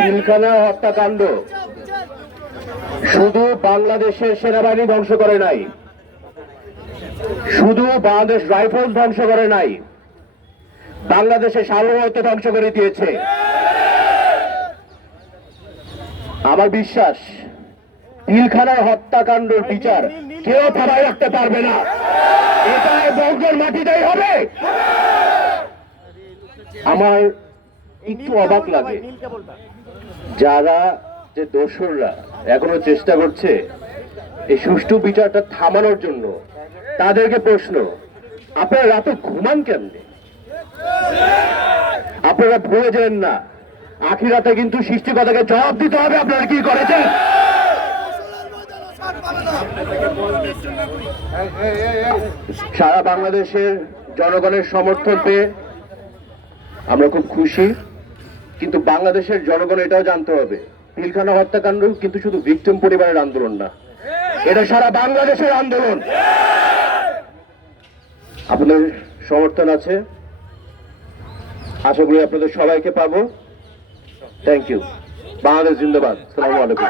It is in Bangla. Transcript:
পিলখানা হত্যাকাণ্ড। শুধু বাংলাদেশের সেনাবাহিনী ধ্বংস করে নাই। শুধু বাংলাদেশ রাইফেলস ধ্বংস করে নাই। বাংলাদেশের সার্বভৌমত্ব ধ্বংস করে দিয়েছে। আমার বিশ্বাস পিলখানার হত্যাকাণ্ডের বিচার কেউ থামায় রাখতে পারবে না। এটা বঙ্গের মাটিতেই হবে। আমার একটু অবাক লাগে। যারা যে দোসররা এখনও চেষ্টা করছে এই সুষ্ঠু বিচারটা থামানোর জন্য তাদেরকে প্রশ্ন আপনারা রাতে ঘুমান কেমনে? আপনারা ভুলে যান না আখিরাতে কিন্তু সৃষ্টিকতাকে জবাব দিতে হবে আপনারা কি করেছেন? সারা বাংলাদেশের জনগণের সমর্থন পেয়ে আমরা খুব খুশি। কিন্তু বাংলাদেশের জনগণ এটাও জানতে হবে। পিলখানা হত্যাকাণ্ড কিন্তু শুধু ভিক্টিম পরিবারের আন্দোলন না। এটা সারা বাংলাদেশের আন্দোলন। আপনাদের সমর্থন আছে। আশা করি আপনাদের সবাইকে পাবো। থ্যাংক ইউ বাংলাদেশ জিন্দাবাদ। সালামু আলাইকুম।